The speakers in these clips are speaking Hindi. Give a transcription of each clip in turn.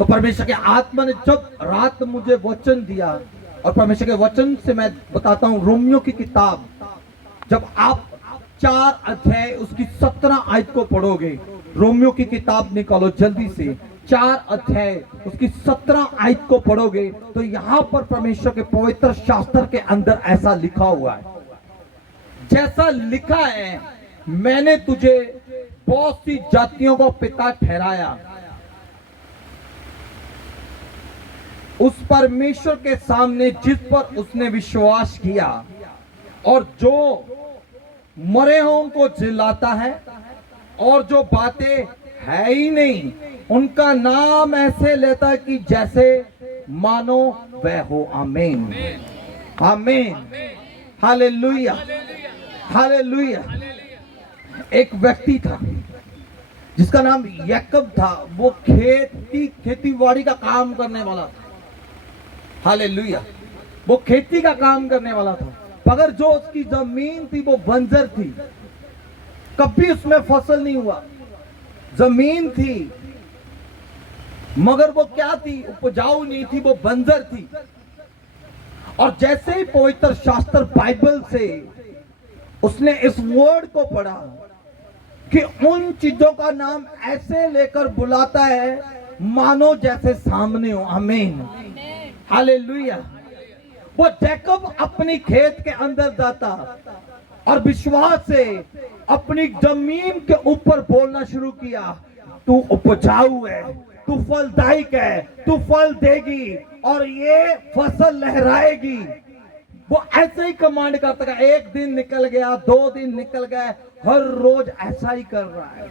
तो परमेश्वर के आत्मा ने जब रात मुझे वचन दिया, और परमेश्वर के वचन से मैं बताता हूं, रोमियो की किताब जब आप 4 अध्याय उसकी 17 आयत को पढ़ोगे, रोमियो की किताब निकालो जल्दी से, 4 अध्याय उसकी 17 आयत को पढ़ोगे, तो यहां पर परमेश्वर के पवित्र शास्त्र के अंदर ऐसा लिखा हुआ है, जैसा लिखा है, मैंने तुझे बहुत सी जातियों को पिता ठहराया, उस परमेश्वर के सामने जिस पर उसने विश्वास किया, और जो मरे हुओं को जिलाता है, और जो बातें है ही नहीं उनका नाम ऐसे लेता है कि जैसे मानो वह हो। आमीन, आमीन, हालेलुया, हालेलुया। एक व्यक्ति था जिसका नाम याकूब था, वो खेतीबाड़ी का काम करने वाला था। हालेलुया, वो खेती का काम करने वाला था, मगर जो उसकी जमीन थी वो बंजर थी, कभी उसमें फसल नहीं हुआ। जमीन थी मगर वो क्या थी, उपजाऊ नहीं थी, वो बंजर थी। और जैसे ही पवित्र शास्त्र बाइबल से उसने इस वर्ड को पढ़ा कि उन चीजों का नाम ऐसे लेकर बुलाता है मानो जैसे सामने हो। आमीन, हालेलुया। वो जैकब अपनी खेत के अंदर जाता और विश्वास से अपनी जमीन के ऊपर बोलना शुरू किया, तू उपजाऊ है, तू फलदायक है, तू फल देगी और ये फसल लहराएगी। वो ऐसे ही कमांड करता गया। एक दिन निकल गया, 2 दिन निकल गए, हर रोज ऐसा ही कर रहा है।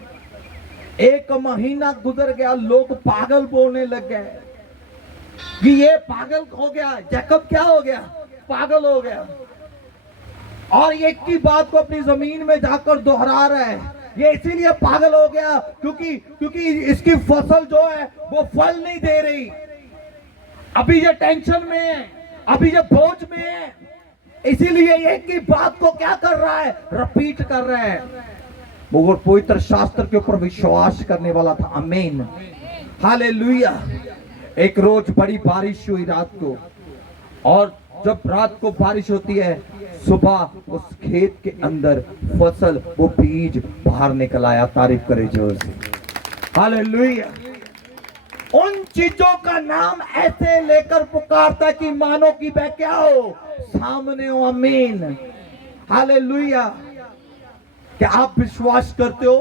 1 महीना गुजर गया, लोग पागल बोलने लग गए कि ये पागल हो गया, जैकब क्या हो गया, पागल हो गया। और एक की बात को अपनी जमीन में जाकर दोहरा रहा है, ये इसीलिए पागल हो गया क्योंकि इसकी फसल जो है वो फल नहीं दे रही। अभी ये टेंशन में है, अभी ये बोझ में है, इसीलिए एक की बात को क्या कर रहा है, रिपीट कर रहा है। वो पवित्र शास्त्र के ऊपर विश्वास करने वाला था। आमीन, हालेलुया। एक रोज बड़ी बारिश हुई रात को, और जब रात को बारिश होती है, सुबह उस खेत के अंदर फसल, वो बीज बाहर निकल आया। तारीफ करे जोर से, हालेलुया। उन चीजों का नाम ऐसे लेकर पुकारता कि मानो कि वह क्या हो, सामने हो। आमीन, हालेलुया। क्या आप विश्वास करते हो?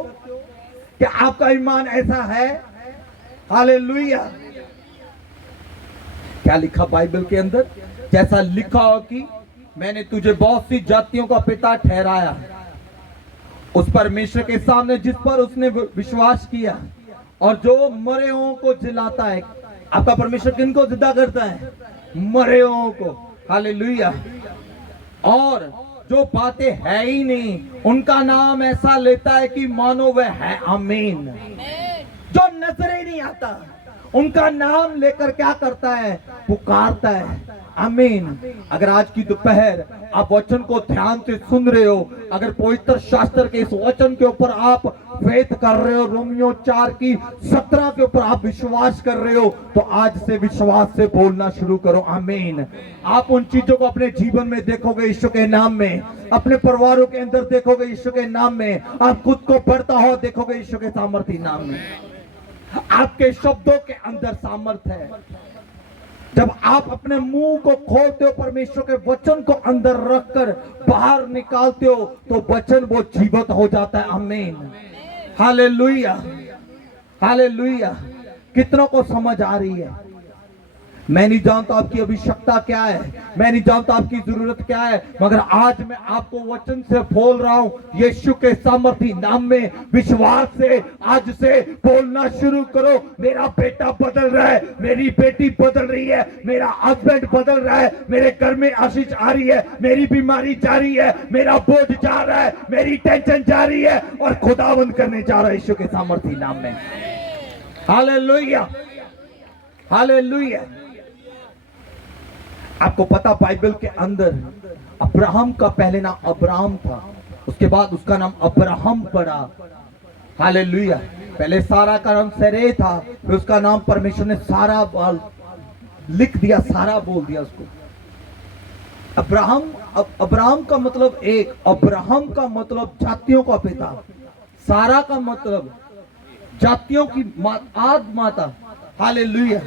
क्या आपका ईमान ऐसा है? हालेलुया। क्या लिखा बाइबल के अंदर? जैसा लिखा हो कि मैंने तुझे बहुत सी जातियों का पिता ठहराया, उस परमेश्वर के सामने जिस पर उसने विश्वास किया, और जो मरे हुओं को जिलाता है। आपका परमेश्वर किनको जिंदा करता है? मरे हुओं को। हालेलुया। और जो बातें है ही नहीं उनका नाम ऐसा लेता है कि मानो वह है। आमीन। जो नजर ही नहीं आता उनका नाम लेकर क्या करता है, पुकारता है। आमीन। अगर आज की दोपहर आप वचन को ध्यान से सुन रहे हो, अगर पवित्र शास्त्र के इस वचन के ऊपर आप फेथ कर रहे हो, रोमियो 4 की 17 के ऊपर आप विश्वास कर रहे हो, तो आज से विश्वास से बोलना शुरू करो। आमीन। आप उन चीजों को अपने जीवन में देखोगे यीशु के नाम में, अपने परिवारों के अंदर देखोगे यीशु के नाम में, आप खुद को बढ़ता हो देखोगे यीशु के सामर्थी नाम में। आपके शब्दों के अंदर सामर्थ है। जब आप अपने मुंह को खोलते हो, परमेश्वर के वचन को अंदर रखकर बाहर निकालते हो, तो वचन वो जीवित हो जाता है। आमीन, हालेलुया, हालेलुया। कितनों को समझ आ रही है? मैं नहीं जानता आपकी आवश्यकता क्या है, मैं नहीं जानता आपकी जरूरत क्या है, मगर आज मैं आपको वचन से बोल रहा हूं, यीशु के सामर्थी नाम में विश्वास से आज से बोलना शुरू करो। मेरा बेटा बदल रहा है, मेरी बेटी बदल रही है, मेरा हस्बैंड बदल रहा है, मेरे घर में आशीष आ रही है, मेरी बीमारी जा रही है, मेरा बोझ जा रहा है, मेरी टेंशन जा रही है, और खुदावंद करने जा रहा है यीशु के सामर्थी नाम में। Hallelujah, hallelujah. आपको पता बाइबल के अंदर अब्राहम का पहले नाम अब्राहम था, उसके बाद उसका नाम अब्राहम पड़ा। हालेलुया। पहले सारा का नाम सरे था, फिर उसका नाम परमेश्वर ने सारा लिख दिया, सारा बोल दिया उसको। अब्राहम का मतलब एक, अब्राहम का मतलब जातियों का पिता, सारा का मतलब जातियों की आद माता। हालेलुया।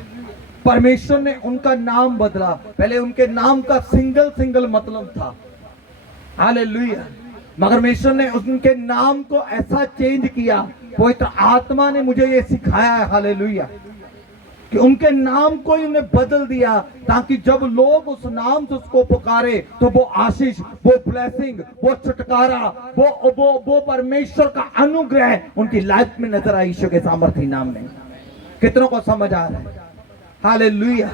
परमेश्वर ने उनका नाम बदला, पहले उनके नाम का सिंगल मतलब था। हालेलुया। मगर परमेश्वर ने उनके नाम को ऐसा चेंज किया, पवित्र आत्मा ने मुझे ये सिखाया है, हालेलुया, कि उनके नाम को ही उन्हें बदल दिया, ताकि जब लोग उस नाम से उसको पुकारे तो वो आशीष, वो ब्लेसिंग, वो छुटकारा, वो परमेश्वर का अनुग्रह उनकी लाइफ में नजर आए यीशु के सामर्थी नाम में। कितनों को समझ आ रहा है? हालेलुया।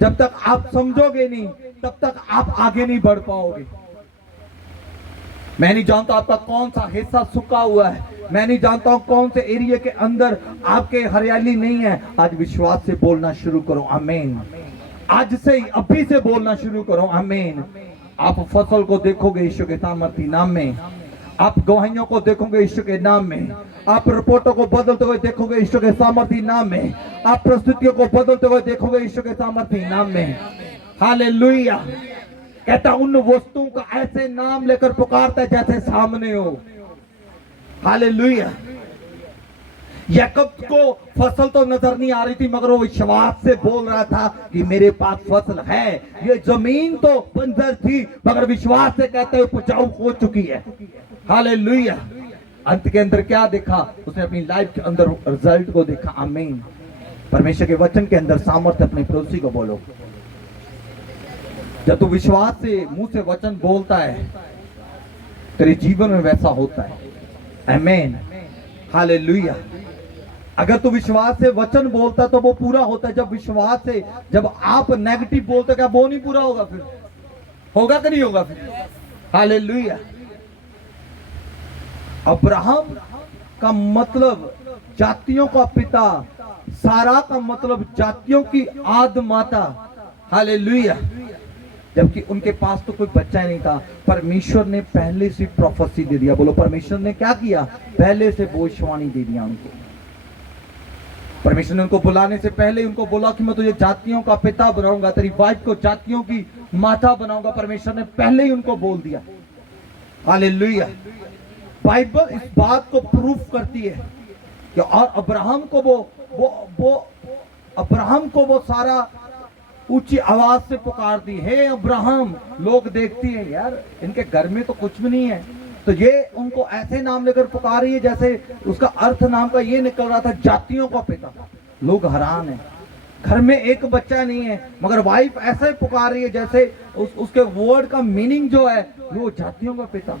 जब तक आप समझोगे नहीं, तब तक आप आगे नहीं बढ़ पाओगे। मैं नहीं जानता आपका कौन सा हिस्सा सूखा हुआ है, मैं नहीं जानता हूं कौन से एरिया के अंदर आपके हरियाली नहीं है। आज विश्वास से बोलना शुरू करो, आमीन। आज से ही, अभी से बोलना शुरू करो, आमीन। आप फसल को देखोगे यीशु के सामर्थी नाम में, आप गवाहियों को देखोगे यीशु के नाम में, आप रिपोर्टों को बदलते हुए देखोगे यीशु के सामर्थी नाम में, आप परिस्थितियों को बदलते हुए देखोगे यीशु के सामर्थी नाम में। हालेलुया। कहता उन वस्तुओं का ऐसे नाम लेकर पुकारता है जैसे सामने हो। हालेलुया। याकूब को फसल तो नजर नहीं आ रही थी, मगर वो विश्वास से बोल रहा था कि मेरे पास फसल है। ये जमीन तो बंजर थी, मगर विश्वास से कहते हुए उपजाऊ हो चुकी है। हालेलुया। अंत के अंदर क्या देखा? उसने अपनी लाइफ के अंदर रिजल्ट को देखा, आमीन। परमेश्वर के वचन के अंदर सामर्थ्य अपनी पड़ोसी को बोलो। जब तू विश्वास से मुंह से वचन बोलता है, तेरे जीवन में वैसा होता है, आमीन। हालेलुया। अगर तू विश्वास से वचन बोलता तो वो पूरा होता है। जब विश्वास से, जब आप नेगेटिव बोलते, क्या वो नहीं पूरा होगा? फिर होगा कि नहीं होगा? फिर हालेलुया। अब्राहम का मतलब जातियों का पिता, सारा का मतलब जातियों की आद माता। हालेलुया। जबकि उनके पास तो कोई बच्चा ही नहीं था, परमेश्वर ने पहले से प्रोफेसी दे दिया। बोलो, परमेश्वर ने क्या किया? पहले से भविष्यवाणी दे दिया उनको। परमेश्वर ने उनको बुलाने से पहले उनको बोला कि मैं तुझे जातियों का पिता बनाऊंगा, तेरी वाइफ को जातियों की माता बनाऊंगा। परमेश्वर ने पहले ही उनको बोल दिया। हालेलुया। बाइबल इस बात को प्रूफ करती है कि और अब्राहम को वो सारा ऊंची आवाज से पुकारती है, अब्राहम। लोग देखती है, यार इनके घर में तो कुछ भी नहीं है, तो ये उनको ऐसे नाम लेकर पुकार रही है जैसे उसका अर्थ नाम का ये निकल रहा था, जातियों का पिता। लोग हैरान है, घर में एक बच्चा नहीं है, मगर वाइफ ऐसा ही पुकार रही है जैसे उसके वर्ड का मीनिंग जो है वो जातियों का पिता।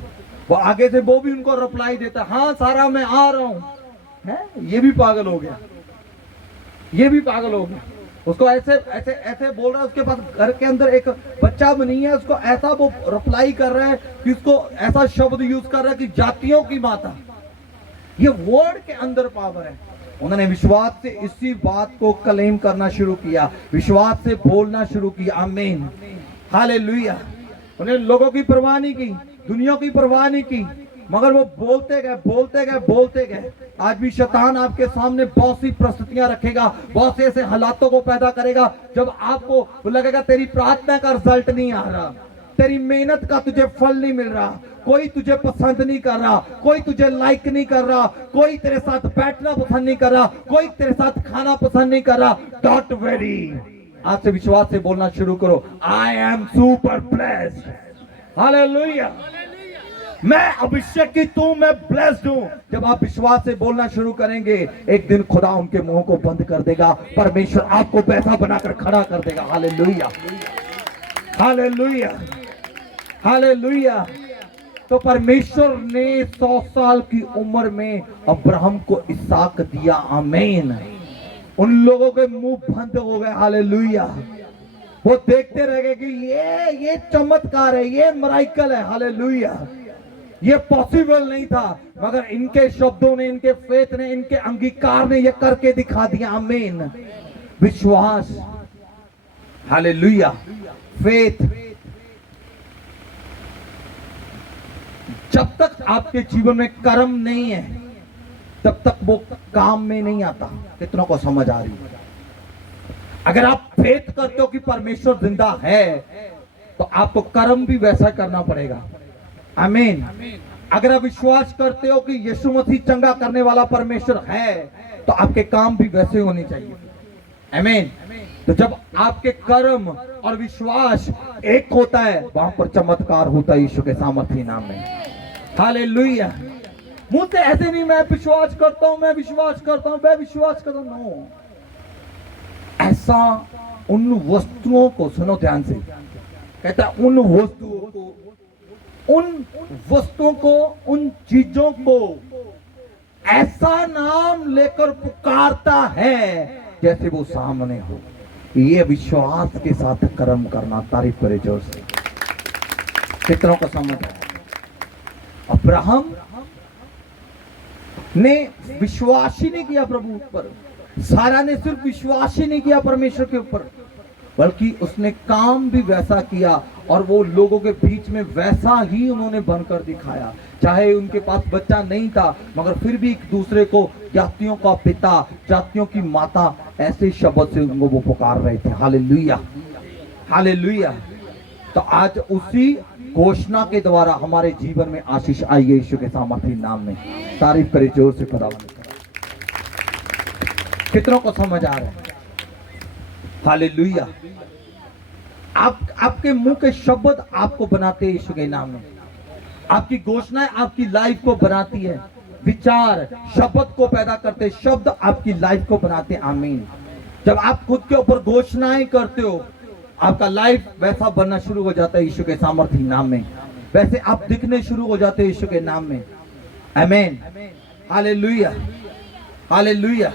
वो आगे से वो भी उनको रिप्लाई देता, हाँ सारा मैं आ रहा हूं। ये भी पागल हो गया, ये भी पागल हो गया। उसको ऐसे ऐसे ऐसे बोल रहा है, उसके पास घर के अंदर एक बच्चा भी नहीं है, उसको ऐसा वो रिप्लाई कर रहा है कि उसको ऐसा शब्द यूज कर रहा है कि जातियों की माता। ये वर्ड के अंदर पावर है। उन्होंने विश्वास से इसी बात को क्लेम करना शुरू किया, विश्वास से बोलना शुरू किया, आमीन। हालेलुया। उन्हें लोगों की परवाह नहीं की, दुनिया की परवाह नहीं की, मगर वो बोलते गए, बोलते गए, बोलते गए। आज भी शैतान आपके सामने बहुत सी परिस्थितियां रखेगा, बहुत से ऐसे हालातों को पैदा करेगा जब आपको लगेगा तेरी प्रार्थना का रिजल्ट नहीं आ रहा, तेरी मेहनत का तुझे फल नहीं मिल रहा, कोई तुझे पसंद नहीं कर रहा, कोई तुझे लाइक नहीं कर रहा, कोई तेरे साथ बैठना पसंद नहीं कर रहा, कोई तेरे साथ खाना पसंद नहीं कर रहा। Don't worry. आज से विश्वास से बोलना शुरू करो, I am super blessed. Hallelujah. मैं अभिषेक की तू, मैं ब्लेस्ड हूं। जब आप विश्वास से बोलना शुरू करेंगे, एक दिन खुदा उनके मुंह को बंद कर देगा, परमेश्वर आपको वैसा बनाकर खड़ा कर देगा। Hallelujah, hallelujah, hallelujah. तो परमेश्वर ने 100 साल की उम्र में अब्राहम को इसहाक दिया, आमीन। उन लोगों के मुंह बंद हो गए, हालेलुया। वो देखते रह गए कि ये चमत्कार है, ये मिरेकल है, हालेलुया। ये पॉसिबल नहीं था, मगर इनके शब्दों ने, इनके फेथ ने, इनके अंगीकार ने ये करके दिखा दिया, आमीन। विश्वास, हालेलुया, फेथ। जब तक आपके जीवन में कर्म नहीं है, तब तक वो काम में नहीं आता। कितनों को समझ आ रही है? अगर आप फेथ करते हो कि परमेश्वर जिंदा है तो आपको कर्म भी वैसा करना पड़ेगा। आमीन। अगर आप विश्वास करते हो कि यीशु मसीह चंगा करने वाला परमेश्वर है तो आपके काम भी वैसे होने चाहिए। आमीन। तो जब आपके कर्म और विश्वास एक होता है वहां पर चमत्कार होता है यीशु के सामर्थी नाम में। हालेलुया। मुझसे ऐसे नहीं मैं विश्वास करता हूं, मैं विश्वास करता हूं, मैं विश्वास करता हूं। नो, ऐसा उन वस्तुओं को सुनो ध्यान से, कहता है उन वस्तुओं को, उन चीजों को ऐसा नाम लेकर पुकारता है जैसे वो सामने हो। ये विश्वास के साथ कर्म करना। तारीफ करे जोर से। कितनों को समझ आया? अब्राहम ने विश्वास ही नहीं किया प्रभु पर, सारा ने सिर्फ विश्वास ही नहीं किया परमेश्वर के ऊपर, बल्कि उसने काम भी वैसा किया और वो लोगों के बीच में वैसा ही उन्होंने बनकर दिखाया। चाहे उनके पास बच्चा नहीं था मगर फिर भी एक दूसरे को जातियों का पिता, जातियों की माता, ऐसे शब्द से उनको वो पुकार रहे थे। Hallelujah, hallelujah. तो आज उसी घोषणा के द्वारा हमारे जीवन में आशीष आई है यीशु के सामर्थी नाम में। तारीफ करे जोर से खुदावंद। कितनों को समझ आ रहा है? हालेलुया। आपके मुंह के शब्द आपको बनाते हैं यीशु के नाम में। आपकी घोषणाएं आपकी लाइफ को बनाती है। विचार शब्द को पैदा करते, शब्द आपकी लाइफ को बनाते। आमीन। जब आप खुद के ऊपर घोषणाएं करते हो आपका लाइफ वैसा बनना शुरू हो जाता है यीशु के सामर्थी नाम में। वैसे आप दिखने शुरू हो जाते हैं यीशु के नाम में। आमीन। Hallelujah, hallelujah.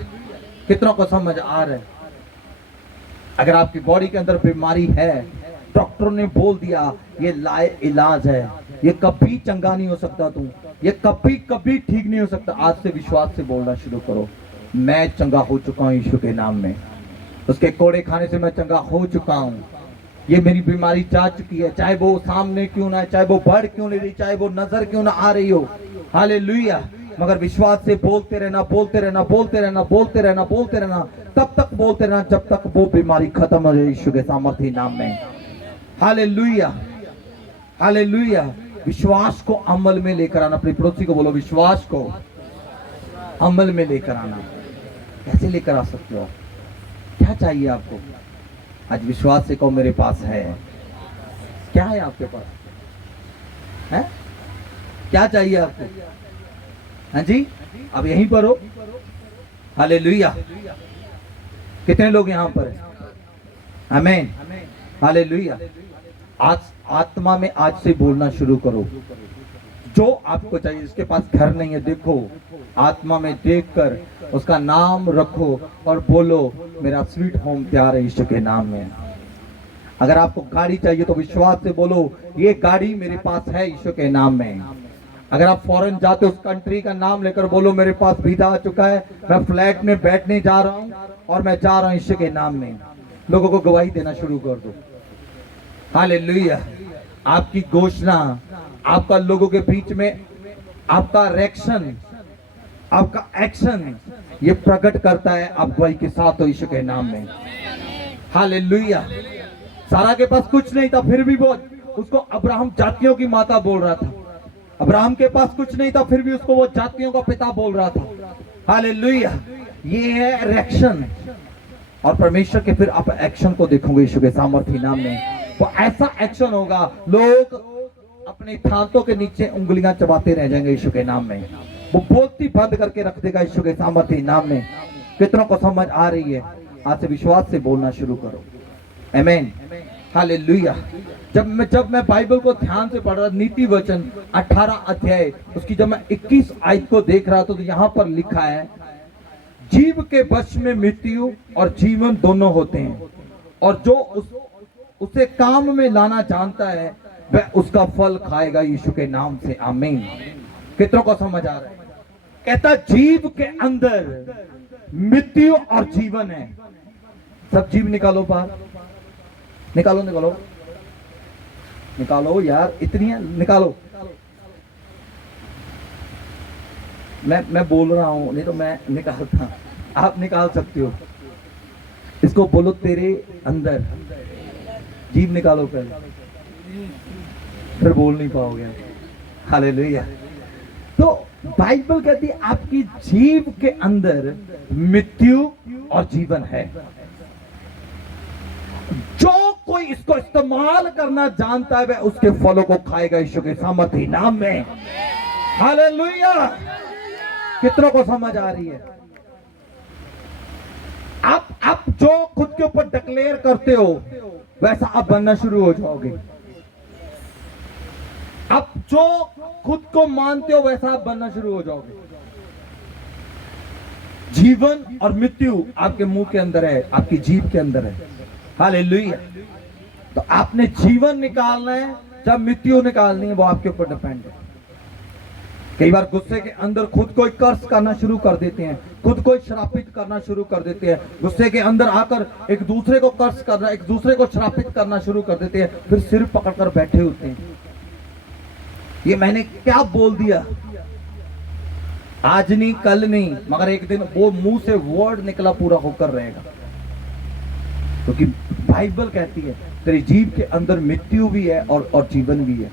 कितनों को समझ आ रहा है? अगर आपकी बॉडी के अंदर बीमारी है, डॉक्टर ने बोल दिया ये लाइलाज है, ये कभी चंगा नहीं हो सकता, तुम ये कभी कभी ठीक नहीं हो सकता, आज से विश्वास से बोलना शुरू करो, मैं चंगा हो चुका हूं यीशु के नाम में। उसके कोड़े खाने से मैं चंगा हो चुका हूं। ये मेरी बीमारी जा चुकी है, चाहे वो सामने क्यों ना, चाहे वो बढ़ क्यों नहीं रही, चाहे वो नजर क्यों ना आ रही हो। हालेलुया। मगर विश्वास से बोलते रहना, बोलते रहना, बोलते रहना, बोलते रहना, बोलते रहना, तब तक बोलते रहना जब तक वो बीमारी खत्म हो जाए यीशु के सामर्थी नाम में। Hallelujah, hallelujah. विश्वास को अमल में लेकर आना। अपने पड़ोसी को बोलो विश्वास को अमल में लेकर आना। कैसे लेकर आ सकते हो? क्या चाहिए आपको? आज विश्वास से कहो मेरे पास है। क्या है आपके पास? है? क्या चाहिए आपको? हाँ जी, अब यहीं पर हो। हालेलुया। कितने लोग यहाँ पर हैं? आमीन। हालेलुया। आज आत्मा में आज से बोलना शुरू करो जो आपको चाहिए। जिसके पास घर नहीं है, देखो आत्मा में देखकर उसका नाम रखो और बोलो मेरा स्वीट होम तैयार है यीशु के नाम में। अगर आपको गाड़ी चाहिए तो विश्वास से बोलो ये गाड़ी मेरे पास है यीशु के नाम में। अगर आप फॉरेन जाते हो उस कंट्री का नाम लेकर बोलो मेरे पास वीजा आ चुका है, मैं फ्लैट में बैठने जा रहा हूं और मैं जा रहा हूं यीशु के नाम में। लोगों को गवाही देना शुरू कर दो। हालेलुया। आपकी घोषणा, आपका लोगों के बीच में आपका रिएक्शन, आपका एक्शन ये प्रकट करता है आप गवाही के साथ हो यीशु के नाम में। हालेलुया। सारा के पास कुछ नहीं था फिर भी वो उसको अब्राहम जातियों की माता बोल रहा था। अब्राहम के पास कुछ नहीं था फिर भी उसको वो जातियों का पिता बोल रहा था। हालेलुया। ये है रिएक्शन। और परमेश्वर के फिर आप एक्शन को देखोगे यीशु के सामर्थी नाम में। वो ऐसा एक्शन होगा लोग अपने दांतों के नीचे उंगलियां चबाते रह जाएंगे यीशु के नाम में। वो बोलती बंद करके रख देगा यीशु के सामर्थी नाम में। कितनों को समझ आ रही है? आज से विश्वास से बोलना शुरू करो। आमीन। हालेलुया। जब मैं बाइबल को ध्यान से पढ़ रहा, नीति वचन 18 अध्याय उसकी जब मैं 21 आयत को देख रहा था तो यहाँ पर लिखा है जीव के वश में मृत्यु और जीवन दोनों होते हैं और जो उसे काम में लाना जानता है वह उसका फल खाएगा यीशु के नाम से। आमीन। कितनों को समझ आ रहा है? कहता जीव के अंदर मृत्यु और जीवन है। सब जीव निकालो बाहर, निकालो निकालो निकालो यार, इतनी है निकालो। मैं बोल रहा हूं, नहीं तो मैं निकालता, आप निकाल सकते हो। इसको बोलो तेरे अंदर, जीभ निकालो पहले, फिर बोल नहीं पाओगे। हालेलुया। तो बाइबल कहती है आपकी जीभ के अंदर मृत्यु और जीवन है। जो कोई इसको इस्तेमाल करना जानता है वह उसके फलों को खाएगा यीशु के सामर्थी नाम में। हालेलुया। कितनों को समझ आ रही है? आप जो खुद के ऊपर डिक्लेयर करते हो वैसा आप बनना शुरू हो जाओगे। आप जो खुद को मानते हो वैसा आप बनना शुरू हो जाओगे। जीवन और मृत्यु आपके मुंह के अंदर है, आपकी जीभ के अंदर है। हालेलुया। तो आपने जीवन निकालना है, जब मृत्यु निकालनी है वो आपके ऊपर डिपेंड है। कई बार गुस्से के अंदर खुद को कर्स करना शुरू कर देते हैं, खुद को श्रापित करना शुरू कर देते हैं। गुस्से के अंदर आकर एक दूसरे को कर्स करना, एक दूसरे को श्रापित करना शुरू कर देते हैं, फिर सिर पकड़कर बैठे होते हैं। ये मैंने क्या बोल दिया, आज नहीं कल नहीं, मगर एक दिन वो मुंह से वर्ड निकला पूरा होकर रहेगा। क्योंकि बाइबल कहती है तेरी जीभ के अंदर मृत्यु भी है और जीवन भी है।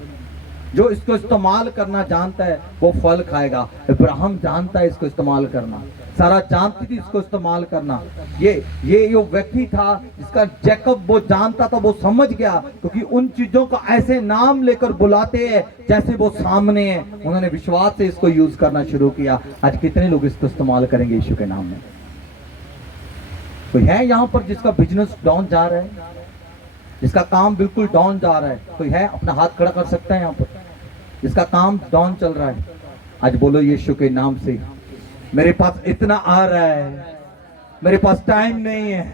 जो इसको इस्तेमाल करना जानता है वो फल खाएगा। अब्राहम जानता है इसको इस्तेमाल करना, सारा जानती थी इसको इस्तेमाल करना। ये जो व्यक्ति था जिसका जैकब, वो जानता था, वो समझ गया, क्योंकि उन चीजों का ऐसे नाम लेकर बुलाते हैं जैसे वो सामने है। उन्होंने विश्वास से इसको यूज करना शुरू किया। आज कितने लोग इसको इस्तेमाल करेंगे यीशु के नाम में? कोई है यहाँ पर जिसका बिजनेस डाउन जा रहा है, जिसका काम बिल्कुल डाउन जा रहा है? कोई है? अपना हाथ खड़ा कर सकता है यहाँ पर जिसका काम डाउन चल रहा है? आज बोलो यीशु के नाम से, मेरे पास इतना आ रहा है, मेरे पास टाइम नहीं है,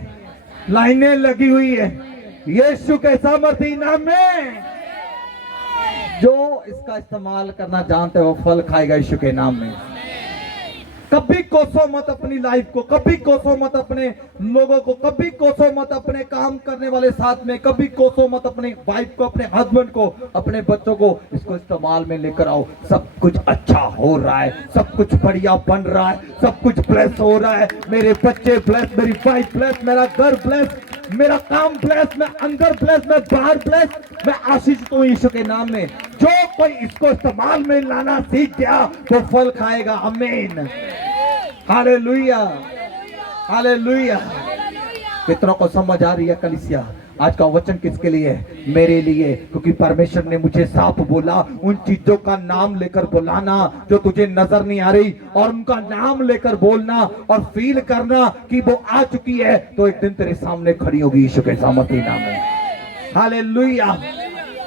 लाइनें लगी हुई है, यीशु के सामर्थी नाम में। जो इसका इस्तेमाल करना जानता है वो फल खाएगा यीशु के नाम में। कभी कोसो मत अपनी लाइफ को, कभी कोसो मत अपने लोगों को, कभी कोसो मत अपने काम करने वाले साथ में, कभी कोसो मत अपनी वाइफ को, अपने हस्बैंड को, अपने बच्चों को। इसको इस्तेमाल में लेकर आओ। सब कुछ अच्छा हो रहा है, सब कुछ बढ़िया बन रहा है, सब कुछ ब्लेस हो रहा है। मेरे बच्चे ब्लेस, मेरी वाइफ ब्लेस, मेरा घर ब्लेस, मेरा काम ब्लेस, मैं अंदर ब्लेस, मैं बाहर ब्लेस, मैं आशीषित हूं यीशु के नाम में। जो कोई इसको इस्तेमाल में लाना सीख गया वो फल खाएगा। आमीन। Hallelujah, hallelujah. कितनों को समझ आ रही है कलीसिया? आज का वचन किसके लिए है? मेरे लिए। क्योंकि परमेश्वर ने मुझे साफ बोला, उन चीजों का नाम लेकर बुलाना जो तुझे नजर नहीं आ रही, और उनका नाम लेकर बोलना और फील करना कि वो आ चुकी है, तो एक दिन तेरे सामने खड़ी होगी यीशु के सामर्थी नाम में। Hallelujah,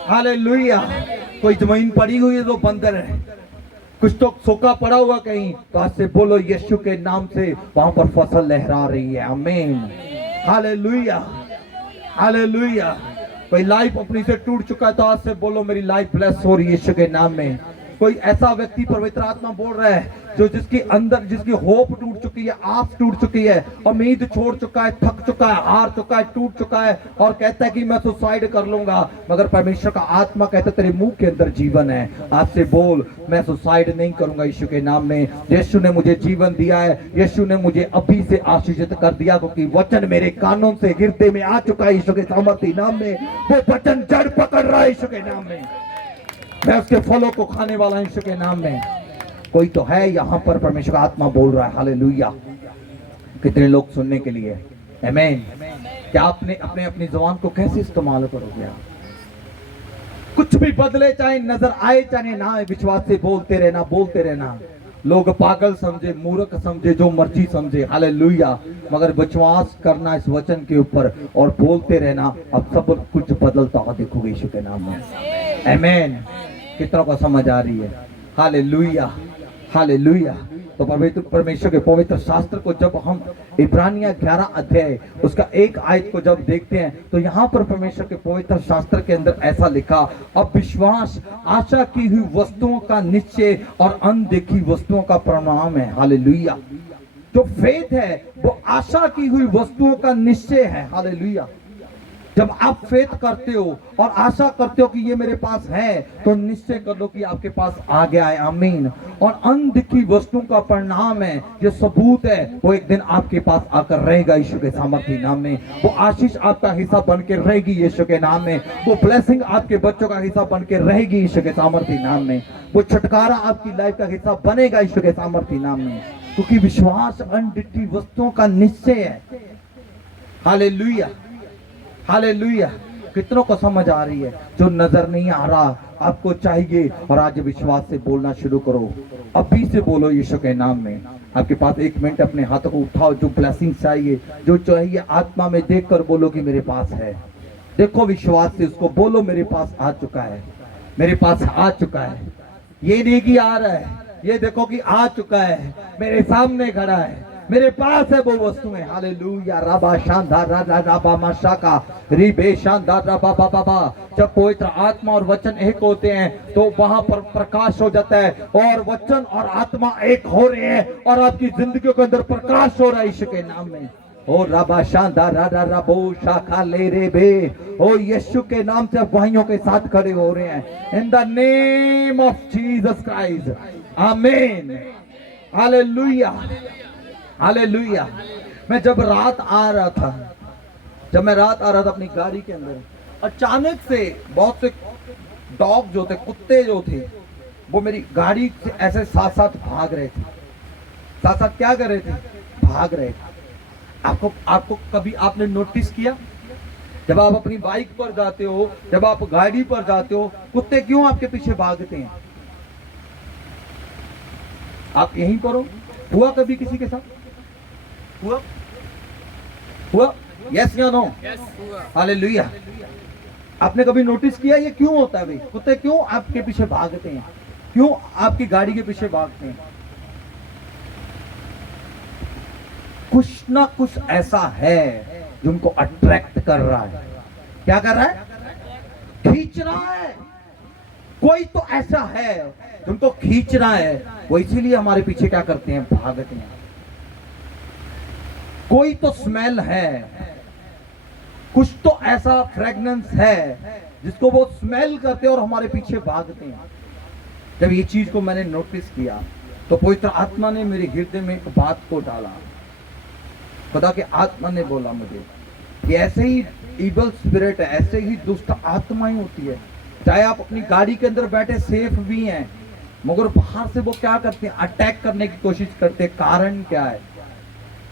hallelujah. कोई जमीन पड़ी हुई है तो बंदर है, कुछ तो सूखा पड़ा हुआ कहीं, तो आज से बोलो यीशु के नाम से वहां पर फसल लहरा रही है। आमीन। Hallelujah, hallelujah. कोई लाइफ अपनी से टूट चुका है तो आज से बोलो मेरी लाइफ ब्लेस हो रही है यीशु के नाम में। कोई ऐसा व्यक्ति पवित्र आत्मा बोल रहा है जो जिसके अंदर, जिसकी होप टूट चुकी है, आस टूट चुकी है, उम्मीद छोड़ चुका है, थक चुका है, हार चुका है, टूट चुका है, और कहता है कि मैं सुसाइड कर लूंगा, मगर परमेश्वर का आत्मा कहता है तेरे मुंह के अंदर जीवन है। आज से बोल मैं सुसाइड नहीं करूंगा यीशु के नाम में। यीशु ने मुझे जीवन दिया है, यीशु ने मुझे अभी से आशीषित कर दिया, क्योंकि वचन मेरे कानों से गिरते में आ चुका है यीशु के सामर्थी नाम में। वो वचन जड़ पकड़ रहा है यीशु के नाम में। मैं उसके फलों को खाने वाला यीशु के नाम में। कोई तो है यहाँ पर, परमेश्वर का आत्मा बोल रहा है। हालेलुया। कितने लोग सुनने के लिए? आमीन। क्या आपने अपनी जुबान को कैसे इस्तेमाल करोगे? कुछ भी बदले, चाहे नजर आए चाहे ना आए, विश्वास से बोलते रहना, बोलते रहना। लोग पागल समझे, मूर्ख समझे, जो मर्जी समझे, हालेलुया, मगर विश्वास करना इस वचन के ऊपर और बोलते रहना। अब सब कुछ बदलता हुआ देखोगे यीशु के नाम में। आमीन। कितना को समझ आ रही है? Hallelujah, hallelujah. तो परमेश्वर के पवित्र शास्त्र को जब हम इब्रानिया 11 अध्याय उसका 1 आयत को जब देखते हैं, तो यहाँ पर परमेश्वर के पवित्र शास्त्र के अंदर ऐसा लिखा, अब विश्वास आशा की हुई वस्तुओं का निश्चय और अनदेखी वस्तुओं का प्रमाण है। हालेलुया। जो फेथ है वो आशा की हुई वस्तुओं का निश्चय है। हालेलुया। जब आप फेथ करते हो और आशा करते हो कि ये मेरे पास है, तो निश्चय कर लो कि आपके पास आ गया है। आमीन। और अनदिखी वस्तुओं का परिणाम है, ये सबूत है, वो एक दिन आपके पास आकर रहेगा यीशु के सामर्थी नाम में। वो आशीष आपका हिस्सा बन के रहेगी यीशु के नाम में। वो ब्लेसिंग आपके बच्चों का हिस्सा बन के रहेगी यीशु के सामर्थी नाम में। वो छुटकारा आपकी लाइफ का हिस्सा बनेगा यीशु के सामर्थी नाम में, क्योंकि विश्वास अनदिखी वस्तुओं का निश्चय है। Hallelujah, hallelujah. कितनों को समझ आ रही है? जो नजर नहीं आ रहा आपको चाहिए, और आज विश्वास से बोलना शुरू करो। अभी से बोलो यीशु के नाम में। आपके पास 1 मिनट, अपने हाथों को उठाओ। जो ब्लेसिंग चाहिए, जो चाहिए, आत्मा में देखकर बोलो कि मेरे पास है। देखो विश्वास से उसको बोलो, मेरे पास आ चुका है, मेरे पास आ चुका है। ये नहीं कि आ रहा है, ये देखो कि आ चुका है, मेरे सामने खड़ा है, मेरे पास है वो वस्तुएं। हालेलुया। रबा शानदार रबा मशाका रिबे शानदार रबा बाबा। जब पवित्र आत्मा और वचन एक होते हैं तो वहां पर प्रकाश हो जाता है, और वचन और आत्मा एक हो रहे हैं, और आपकी जिंदगी के अंदर प्रकाश हो रहा है यीशु के नाम में। ओ रबा शानदार रबो शाखा ले रे बे। ओ यीशु के नाम से भाइयों के साथ खड़े हो रहे हैं, in the name of Jesus Christ. आमीन। Hallelujah, hallelujah. मैं जब रात आ रहा था, जब मैं रात आ रहा था अपनी गाड़ी के अंदर, अचानक से बहुत से डॉग जो थे, कुत्ते जो थे, वो मेरी गाड़ी से ऐसे साथ साथ भाग रहे थे। साथ साथ क्या कर रहे थे? भाग रहे थे। आपको कभी आपने नोटिस किया, जब आप अपनी बाइक पर जाते हो, जब आप गाड़ी पर जाते हो, कुत्ते क्यों आपके पीछे भागते हैं? आप यहीं पर हो? हुआ कभी किसी के साथ? हुआ? हुआ? यस या नो? हालेलुया। आपने कभी नोटिस किया ये क्यों होता है? भाई कुत्ते क्यों आपके पीछे भागते हैं? क्यों आपकी गाड़ी के पीछे भागते हैं? कुछ ना कुछ ऐसा है जो उनको अट्रैक्ट कर रहा है। क्या कर रहा है? खींच रहा है। कोई तो ऐसा है जो उनको खींच रहा है, वो इसीलिए हमारे पीछे क्या करते हैं? भागते हैं। कोई तो स्मेल है, कुछ तो ऐसा फ्रेगनेंस है जिसको वो स्मेल करते हैं और हमारे पीछे भागते हैं। जब ये चीज को मैंने नोटिस किया तो पवित्र आत्मा ने मेरे हृदय में एक बात को डाला। खुदा के आत्मा ने बोला मुझे कि ऐसे ही इवल स्पिरिट है, ऐसे ही दुष्ट आत्माएं होती है। चाहे आप अपनी गाड़ी के अंदर बैठे सेफ भी हैं, मगर बाहर से वो क्या करते हैं? अटैक करने की कोशिश करते हैं। कारण क्या है?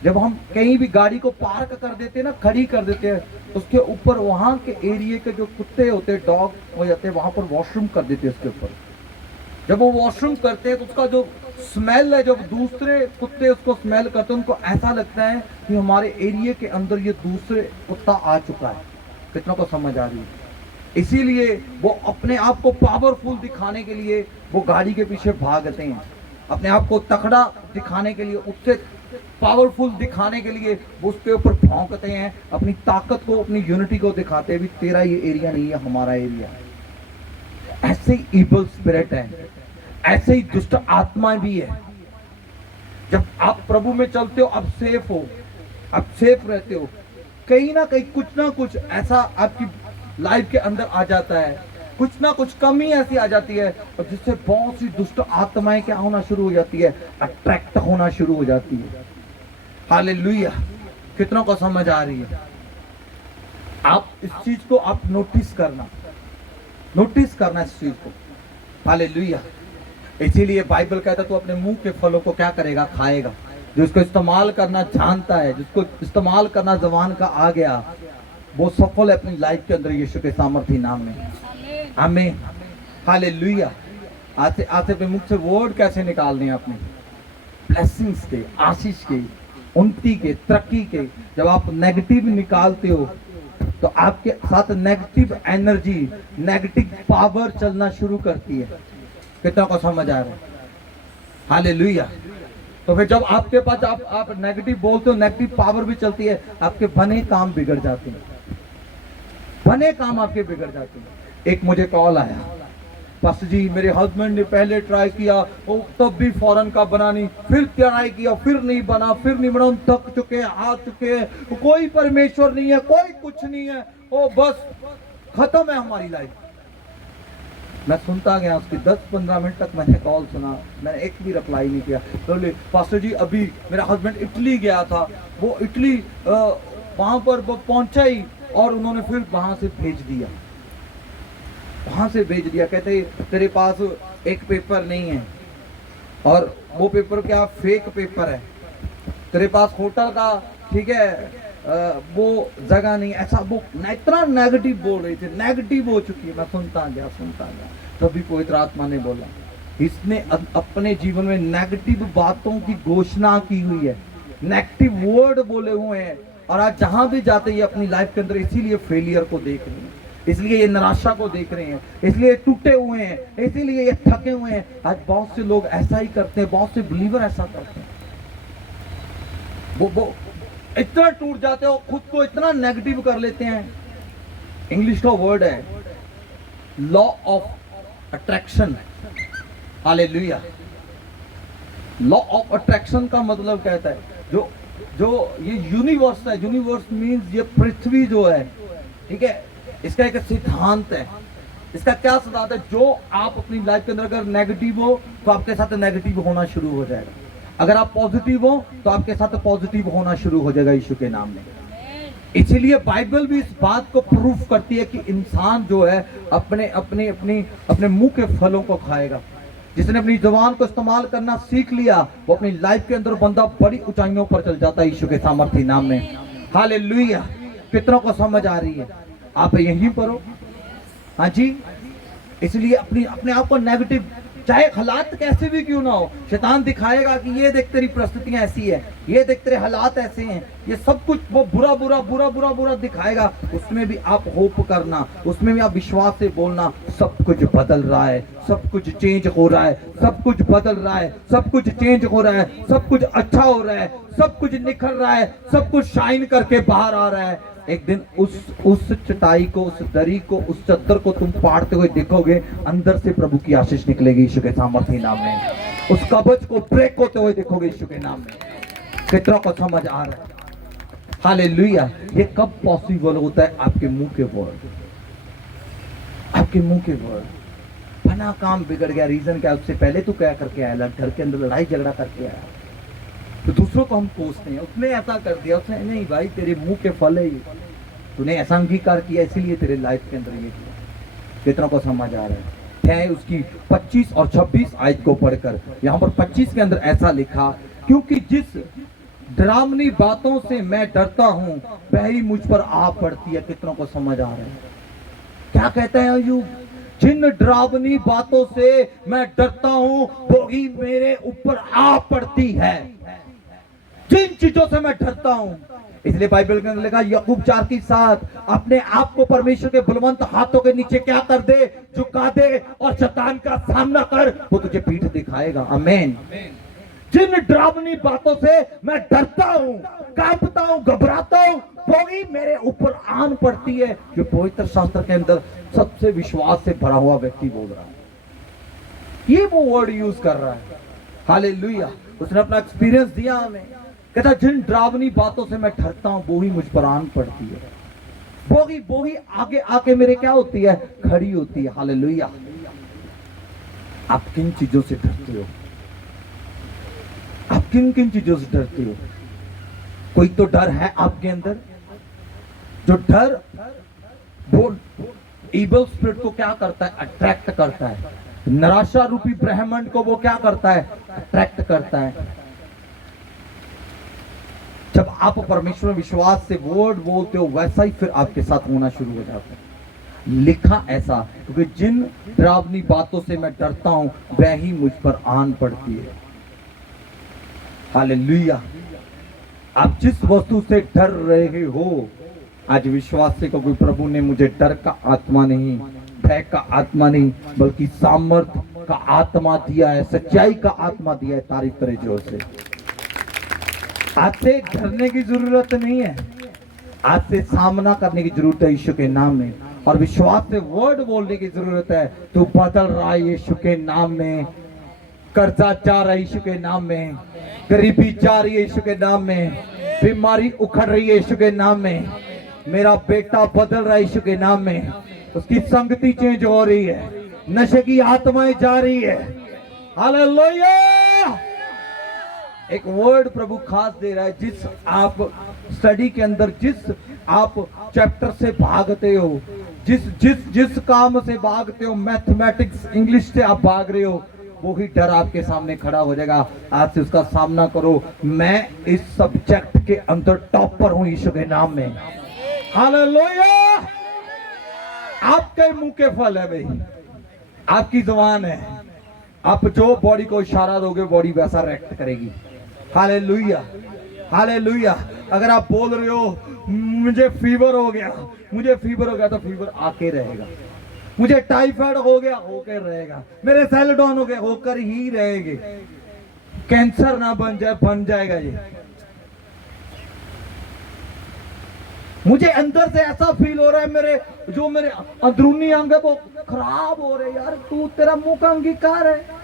जब हम कहीं भी गाड़ी को पार्क कर देते हैं ना, खड़ी कर देते हैं, उसके ऊपर वहां के एरिया के जो कुत्ते होते हैं, डॉग हो जाते हैं, वहां पर वॉशरूम कर देते हैं उसके ऊपर। जब वो वॉशरूम करते हैं तो उसका जो स्मेल है, जब दूसरे कुत्ते उसको स्मेल करते हैं, उनको ऐसा लगता है कि हमारे एरिया के अंदर ये दूसरे कुत्ता आ चुका है। कितनों को समझ आ रही है? इसीलिए वो अपने आप को पावरफुल दिखाने के लिए वो गाड़ी के पीछे भागते हैं। अपने आप को तगड़ा दिखाने के लिए, उससे पावरफुल दिखाने के लिए वो उसके ऊपर भौंकते हैं। अपनी ताकत को, अपनी यूनिटी को दिखाते हैं, भी तेरा ये एरिया नहीं है, हमारा एरिया है। ऐसे ही इवल स्पिरिट है, ऐसे ही दुष्ट आत्माएं भी है। जब आप प्रभु में चलते हो, आप सेफ हो, आप सेफ रहते हो। कहीं ना कहीं कुछ ना कुछ ऐसा आपकी लाइफ के अंदर आ जाता है, कुछ ना कुछ कमी ऐसी आ जाती है, और जिससे बहुत सी दुष्ट आत्माएं क्या होना शुरू हो जाती है? अट्रैक्ट होना शुरू हो जाती है। हालेलुया। कितनों को समझ आ रही है? आप इस चीज को आप नोटिस करना इस चीज को। हालेलुया। इसीलिए बाइबल कहता है, तू अपने मुंह के फलों को क्या करेगा? खाएगा। जो इसको इस्तेमाल करना जानता है, जिसको इस्तेमाल करना जबान का आ गया, वो सफल है अपनी लाइफ के अंदर यीशु के सामर्थी नाम में। आमीन। हालेलुया। आज से अपने मुख से वर्ड कैसे निकालने हैं अपने? ब्लेसिंग्स के, आशीष के, उन्नति के, तरक्की के। जब आप नेगेटिव निकालते हो तो आपके साथ नेगेटिव एनर्जी, नेगेटिव पावर चलना शुरू करती है। कितना को समझ आ रहा है? हालेलुया। तो फिर जब आपके पास आप नेगेटिव बोलते हो, नेगेटिव पावर भी चलती है, आपके बने काम बिगड़ जाते हैं, बने काम आपके बिगड़ जाते हैं। एक मुझे कॉल आया, पास्टर जी मेरे हस्बैंड ने पहले ट्राई किया, वो तब भी फौरन का बना नहीं, फिर ट्राई किया, फिर नहीं बना, हम थक चुके हैं, हार चुके हैं, कोई परमेश्वर नहीं है, कोई कुछ नहीं है, ओ बस खत्म है हमारी लाइफ। मैं सुनता गया, उसकी 10-15 मिनट तक मैंने कॉल सुना, मैंने एक भी रिप्लाई नहीं किया। बोले पास्टर जी अभी मेरा हस्बैंड इटली गया था, वो इटली वहां पर वो पहुंचा ही और उन्होंने फिर वहां से भेज दिया, वहां से भेज दिया। कहते तेरे पास एक पेपर नहीं है, और वो पेपर क्या फेक पेपर है, तेरे पास होटल का ठीक है वो जगह नहीं, ऐसा वो इतना नेगेटिव बोल रही थी, नेगेटिव हो चुकी है। मैं सुनता गया तभी पवित्र आत्मा ने बोला, इसने अपने जीवन में नेगेटिव बातों की घोषणा की हुई है, नेगेटिव वर्ड बोले हुए हैं, और आज जहां भी जाते हैं अपनी लाइफ के अंदर इसीलिए फेलियर को देख रहे हैं, इसलिए ये निराशा को देख रहे हैं, इसलिए टूटे हुए हैं, इसीलिए ये थके हुए हैं। आज बहुत से लोग ऐसा ही करते हैं, बहुत से बिलीवर ऐसा करते हैं, वो इतना टूट जाते हो, खुद को इतना नेगेटिव कर लेते हैं। इंग्लिश का वर्ड है law of attraction. Hallelujah. Law of attraction का मतलब कहता है जो ये यूनिवर्स है, यूनिवर्स मींस ये पृथ्वी जो है, ठीक है, इसका एक सिद्धांत है। इसका क्या सिद्धांत है? जो आप अपनी लाइफ के अंदर अगर नेगेटिव हो तो आपके साथ नेगेटिव होना शुरू हो जाएगा, अगर आप पॉजिटिव हो तो आपके साथ पॉजिटिव होना शुरू हो जाएगा यीशु के नाम में। इसीलिए बाइबल भी इस बात को प्रूफ करती है कि इंसान जो है अपने अपने अपने अपने मुंह के फलों को खाएगा। जिसने अपनी जुबान को इस्तेमाल करना सीख लिया वो अपनी लाइफ के अंदर बंदा बड़ी ऊंचाइयों पर चल जाता है यीशु के सामर्थ्य नाम में। हालेलुया। कितनों को समझ आ रही है? आप यहीं पर हो? हाँ जी। इसलिए अपने आप को नेगेटिव, चाहे हालात कैसे भी क्यों ना हो, शैतान दिखाएगा कि ये देख तेरी परिस्थितियां ऐसी है, ये देख तेरे हालात ऐसे हैं, ये सब कुछ वो बुरा बुरा बुरा बुरा बुरा दिखाएगा। उसमें भी आप होप करना, उसमें भी आप विश्वास से बोलना, सब कुछ बदल रहा है, सब कुछ चेंज हो रहा है, सब कुछ बदल रहा है, सब कुछ चेंज हो रहा है, सब कुछ अच्छा हो रहा है, सब कुछ निखर रहा है, सब कुछ शाइन करके बाहर आ रहा है। एक दिन उस चटाई को, उस दरी को, उस चद्दर को तुम पाड़ते हुए देखोगे, अंदर से प्रभु की आशीष निकलेगी यीशु के सामर्थ्य नाम में। उस कवच को ब्रेक होते हुए देखोगे यीशु के नाम में। कितना को समझ आ रहा है? हालेलुया। ये कब पॉसिबल होता है? आपके मुंह के वर्ड, आपके मुंह के वर्ड। बना काम बिगड़ गया, रीजन क्या? उससे पहले तू क्या करके आया? घर के अंदर लड़ाई झगड़ा करके आया, तो दूसरों को हम कोसते हैं, उसने ऐसा कर दिया, उसने नहीं भाई तेरे मुंह के फल है ये, तूने ऐसा अंगीकार किया इसीलिए तेरे लाइफ के अंदर ये किया। कितना को समझ आ रहा है? उसकी 25 और 26 आयत को पढ़कर यहाँ पर 25 के अंदर ऐसा लिखा, क्योंकि जिस डरावनी बातों से मैं डरता हूँ वह ही मुझ पर आ पड़ती है। कितनों को समझ आ रहा है? क्या कहता है अय्यूब? जिन डरावनी बातों से मैं डरता हूँ वो ही मेरे ऊपर आ पड़ती है। जिन चीजों से मैं डरता हूं, इसलिए बाइबल के अंदर लिखा याकूब 4:7, अपने आप को परमेश्वर के बलवंत हाथों के नीचे क्या कर दे? झुका दे और शैतान का सामना कर, वो तुझे पीठ दिखाएगा। आमीन। जिन डरावनी बातों से मैं डरता हूं, कांपता हूं, घबराता हूं, वो ही मेरे ऊपर आन पड़ती है। जो पवित्र शास्त्र के अंदर सबसे विश्वास से भरा हुआ व्यक्ति बोल रहा है, ये वो वर्ड यूज कर रहा है। हालेलुया। उसने अपना एक्सपीरियंस दिया हमें, कहता जिन डरावनी बातों से मैं डरता हूं वो ही मुझ पर आन पड़ती है, वो ही आगे आके मेरे क्या होती है? खड़ी होती है। हालेलुया। आप किन चीजों से डरते हो? आप किन किन चीजों से डरते हो? कोई तो डर है आपके अंदर, जो डर वो इविल स्पिरिट को क्या करता है? अट्रैक्ट करता है। निराशा रूपी ब्रह्मांड को वो क्या करता है? अट्रैक्ट करता है। जब आप परमेश्वर में विश्वास से वर्ड बोलते हो, वैसा ही फिर आपके साथ होना शुरू हो जाता है। लिखा ऐसा, क्योंकि जिन डरावनी बातों से मैं डरता हूं वह ही मुझ पर आन पड़ती है। हालेलुया। आप जिस वस्तु से डर रहे हो, आज विश्वास से क्योंकि प्रभु ने मुझे डर का आत्मा नहीं, भय का आत्मा नहीं, बल्कि सामर्थ का आत्मा दिया है, सच्चाई का आत्मा दिया है। तारीफ करे जोर से। आज से डरने की जरूरत नहीं है, आज से सामना करने की जरूरत है यीशु के नाम में, और विश्वास से वर्ड बोलने की जरूरत है। तू बदल रहा है यीशु के नाम में, कर्जा जा रहा है यीशु के नाम में, गरीबी जा रही है यीशु के नाम में, बीमारी उखड़ रही है यीशु के नाम में, मेरा बेटा बदल रहा है यीशु के नाम में। उसकी संगति चेंज हो रही है, नशे की आत्माएं जा रही है। हालेलुया। एक वर्ड प्रभु खास दे रहा है, जिस आप स्टडी के अंदर, जिस आप चैप्टर से भागते हो, जिस जिस जिस काम से भागते हो, मैथमेटिक्स इंग्लिश से आप भाग रहे हो, वो ही डर आपके सामने खड़ा हो जाएगा। आज से उसका सामना करो। मैं इस सब्जेक्ट के अंदर टॉपर हूं यीशु के नाम में। हालेलुया। आपके मुंह के फल है भाई, आपकी जुबान है। आप जो बॉडी को इशारा दोगे बॉडी वैसा रिएक्ट करेगी। Hallelujah, hallelujah. अगर आप बोल रहे हो मुझे फीवर हो गया, मुझे फीवर हो गया, तो फीवर आके रहेगा। मुझे टाइफाइड हो गया, होकर रहेगा। मेरे सेल डाउन हो गए, होकर ही रहेंगे। कैंसर ना बन जाए, बन जाएगा ये। मुझे अंदर से ऐसा फील हो रहा है, मेरे अंदरूनी अंग है वो खराब हो रहे। यार तू, तेरा मुंह का अंगीकार है।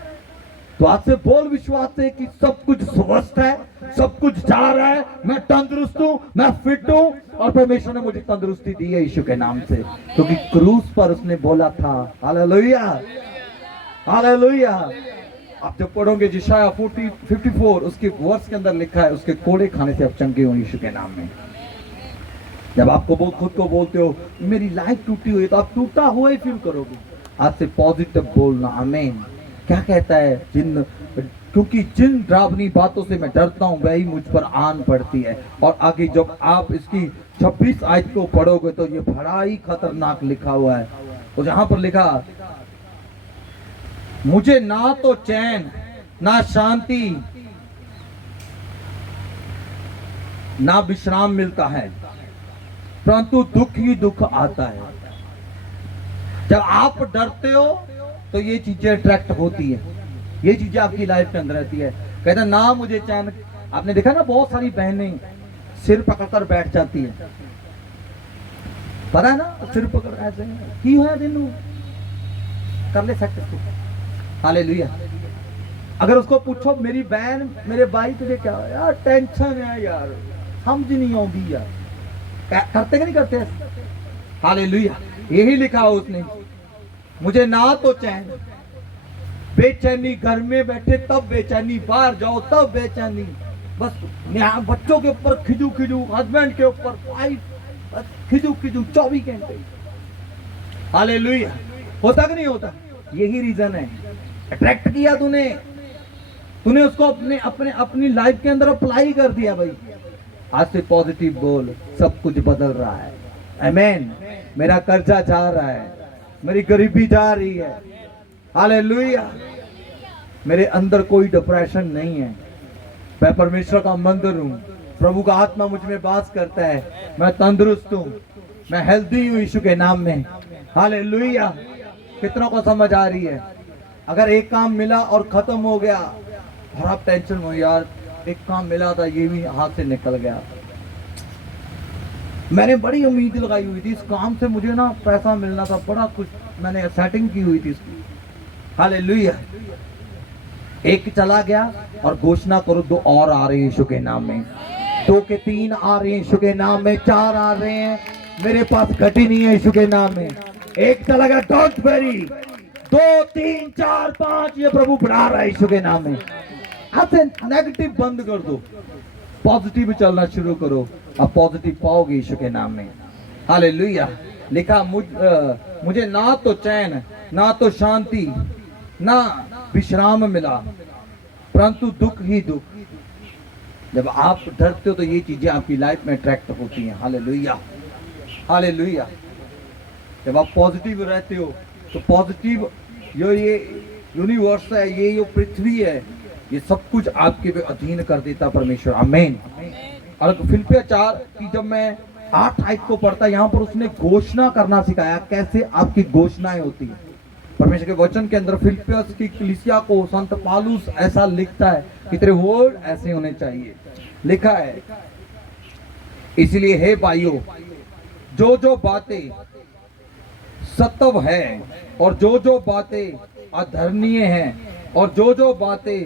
तो आज से बोल विश्वास से कि सब कुछ स्वस्थ है, सब कुछ जा रहा है, मैं तंदुरुस्त हूं, मैं फिट हूं, और परमेश्वर ने मुझे तंदुरुस्ती दी है यीशु के नाम से, क्योंकि क्रूस पर उसने बोला था। Hallelujah, hallelujah. आप जब पढ़ोगे यशायाह 54 उसके वर्स के अंदर लिखा है, उसके कोड़े खाने से आप चंगे हो यीशु के नाम में। जब आपको खुद को बोलते हो मेरी लाइफ टूटी हुई, तो आप टूटा हुआ ही फील करोगे। आज से पॉजिटिव बोलना। आमीन। क्या कहता है, क्योंकि जिन डरावनी बातों से मैं डरता हूं वही मुझ पर आन पड़ती है। और आगे जब आप इसकी 26 आयत को पढ़ोगे तो ये बड़ा ही खतरनाक लिखा हुआ है। तो जहां पर लिखा, मुझे ना तो चैन ना शांति ना विश्राम मिलता है, परंतु दुख ही दुख आता है। जब आप डरते हो तो ये चीजें अट्रैक्ट होती है, ये चीजें आपकी लाइफ के अंदर रहती है। कहते ना मुझे चैन। आपने देखा ना, बहुत सारी बहनें सिर पकड़कर बैठ जाती है, पता है ना, सिर पकड़ ऐसे की है दिन कर ले सकते हो। हालेलुया। अगर उसको पूछो मेरी बहन मेरे भाई तुझे क्या है, यार टेंशन है यार, समझ नहीं आती यार, करते कि नहीं करते? हालेलुया। यही लिखा हो उसने, मुझे ना तो चैन, बेचैनी घर में बैठे तब बेचैनी, बाहर जाओ तब बेचैनी, बस बच्चों के ऊपर खिजू खिजू, हस्बैंड के ऊपर वाइफ खिजू खिजू 24 घंटे। हालेलुया। होता कि नहीं होता? यही रीजन है। अट्रैक्ट किया तूने उसको अपनी लाइफ के अंदर अप्लाई कर दिया भाई। आज से पॉजिटिव बोल, सब कुछ बदल रहा है। आमीन। मेरा कर्जा जा रहा है, मेरी गरीबी जा रही है। हालेलुया। मेरे अंदर कोई डिप्रेशन नहीं है, मैं परमेश्वर का मंदिर हूँ, प्रभु का आत्मा मुझ में वास करता है, मैं तंदुरुस्त हूँ, मैं हेल्दी हूँ यीशु के नाम में। हालेलुया। कितनों को समझ आ रही है? अगर एक काम मिला और खत्म हो गया और आप टेंशन हो, यार एक काम मिला था ये भी हाथ से निकल गया, मैंने बड़ी उम्मीद लगाई हुई थी इस काम से, मुझे ना पैसा मिलना था, बड़ा कुछ मैंने सेटिंग की हुई थी इसकी। हालेलुया। एक चला गया और घोषणा करो 2 और आ रहे हैं यीशु के नाम में, 2 के 3 आ रहे हैं यीशु के नाम में, 4 आ रहे हैं, मेरे पास घटी नहीं है यीशु के नाम में। एक चला गया, डोंट वेरी, 2 3 4 5 ये प्रभु बढ़ा रहा है यीशु के नाम में। हाथ से नेगेटिव बंद कर दो, पॉजिटिव चलना शुरू करो, अब पॉजिटिव पाओगे यीशु के नाम में। हालेलुया। लिखा, मुझे ना तो चैन ना तो शांति ना विश्राम मिला, परंतु दुख ही दुख। जब आप डरते हो तो ये चीजें आपकी लाइफ में अट्रैक्ट होती हैं। Hallelujah, hallelujah. जब आप पॉजिटिव रहते हो तो पॉजिटिव ये यूनिवर्स है, ये जो पृथ्वी है, ये सब कुछ आपके पे अधीन कर देता परमेश्वर। आमीन। और फिलिप्पियों 4 की जब मैं 8 आयत को पढ़ता, यहाँ पर उसने घोषणा करना सिखाया, कैसे आपकी घोषणाएं होती है परमेश्वर के वचन के अंदर। फिलिप्पियों की कलीसिया को संत पौलुस ऐसा लिखता है कि तेरे वर्ड ऐसे होने चाहिए। लिखा है, इसलिए हे भाइयों, जो जो बातें सत्य है और जो जो बातें आदरणीय हैं और जो जो बातें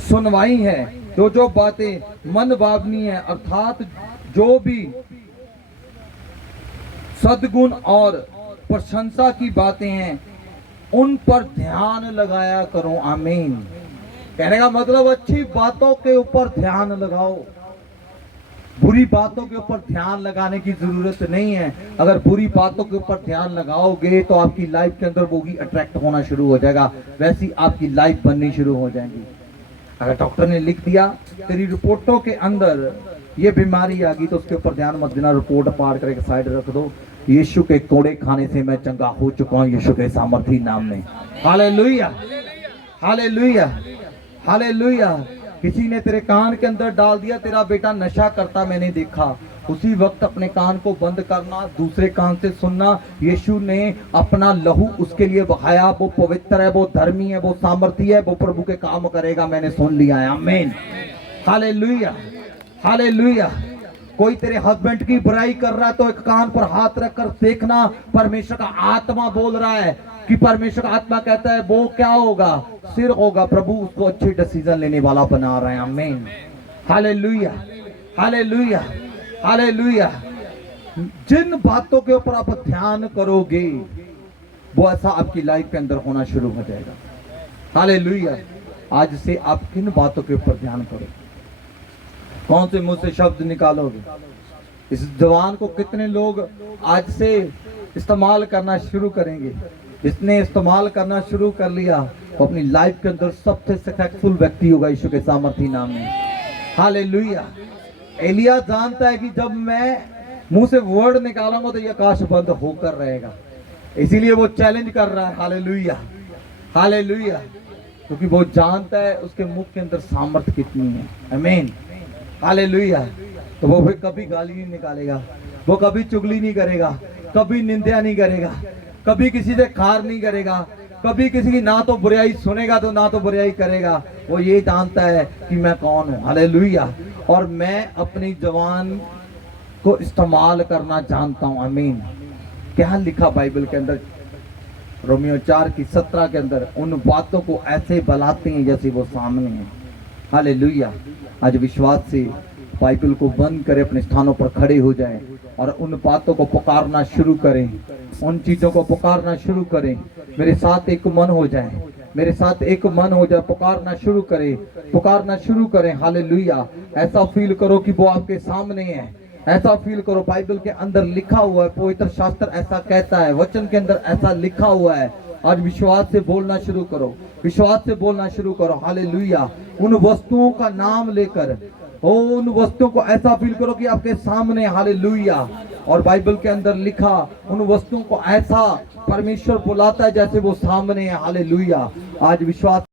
सुनवाई है तो जो बातें मन भावनी है अर्थात जो भी सद्गुण और प्रशंसा की बातें हैं उन पर ध्यान लगाया करो। आमीन। कहने का मतलब अच्छी बातों के ऊपर ध्यान लगाओ, बुरी बातों के ऊपर ध्यान लगाने की जरूरत नहीं है। अगर बुरी बातों के ऊपर ध्यान लगाओगे तो आपकी लाइफ के अंदर वो भी अट्रैक्ट होना शुरू हो जाएगा, वैसी आपकी लाइफ बननी शुरू हो जाएगी। अगर डॉक्टर ने लिख दिया तेरी रिपोर्टों के अंदर ये बीमारी आ गई तो उसके ऊपर ध्यान मत देना, रिपोर्ट पार करके साइड रख दो। यीशु के कोड़े खाने से मैं चंगा हो चुका हूं यीशु के सामर्थी नाम में। Hallelujah, hallelujah, hallelujah. किसी ने तेरे कान के अंदर डाल दिया तेरा बेटा नशा करता मैंने देखा, उसी वक्त अपने कान को बंद करना, दूसरे कान से सुनना। यीशु ने अपना लहू उसके लिए बहाया, वो पवित्र है, वो धर्मी है, वो सामर्थी है, वो प्रभु के काम करेगा, मैंने सुन लिया है। आमीन। Hallelujah, hallelujah. कोई तेरे हस्बैंड की बुराई कर रहा है तो एक कान पर हाथ रखकर देखना, परमेश्वर का आत्मा बोल रहा है कि परमेश्वर का आत्मा कहता है वो क्या होगा, सिर होगा। प्रभु उसको अच्छे डिसीजन लेने वाला बना रहे हैं। आमीन। Hallelujah, hallelujah, hallelujah. जिन बातों के ऊपर आप ध्यान करोगे वो ऐसा आपकी लाइफ के अंदर होना शुरू हो जाएगा। हालेलुया। आज से आप किन बातों के ऊपर ध्यान करो, कौन से मुंह से शब्द निकालोगे। इस जवान को कितने लोग आज से इस्तेमाल करना शुरू करेंगे। इसने इस्तेमाल करना शुरू कर लिया तो अपनी लाइफ के अंदर सबसे सक्सेसफुल व्यक्ति होगा यीशु के सामर्थी नाम में। हालेलुया। एलिया जानता है कि जब मैं मुंह से वर्ड निकालूंगा तो ये आकाश बंद होकर रहेगा, इसीलिए वो चैलेंज कर रहा है। Hallelujah, hallelujah. क्योंकि वो जानता है उसके मुख के अंदर सामर्थ्य कितनी है। आमीन। हालेलुया। तो वो फिर कभी गाली नहीं निकालेगा, वो कभी चुगली नहीं करेगा, कभी निंदा नहीं करेगा, कभी किसी से खार नहीं करेगा, कभी किसी की ना तो बुराई सुनेगा तो ना तो बुराई करेगा। वो ये जानता है कि मैं कौन हूं। हालेलुया। और मैं अपनी जवान को इस्तेमाल करना जानता हूं। आमीन। क्या लिखा बाइबल के अंदर, रोमियो 4:17 के अंदर, उन बातों को ऐसे बुलाते हैं जैसे वो सामने है। हालेलुया। आज विश्वास से बाइबल को बंद करें, अपने स्थानों पर खड़े हो जाएं और उन बातों को पुकारना शुरू करें, उन चीजों को पुकारना शुरू करें। मेरे साथ एक मन हो जाए, मेरे साथ एक मन हो जाए, पुकारना शुरू करें, पुकारना शुरू करें। हालेलुया। ऐसा फील करो कि वो आपके सामने है, ऐसा फील करो। बाइबल के अंदर लिखा हुआ है, पवित्र शास्त्र ऐसा कहता है, वचन के अंदर ऐसा लिखा हुआ है। आज विश्वास से बोलना शुरू करो, विश्वास से बोलना शुरू करो। हालेलुया। उन वस्तुओं का नाम लेकर उन वस्तुओं को ऐसा फील करो कि आपके सामने। हालेलुया। और बाइबल के अंदर लिखा उन वस्तुओं को ऐसा परमेश्वर बुलाता है जैसे वो सामने है। हालेलुया। आज विश्वास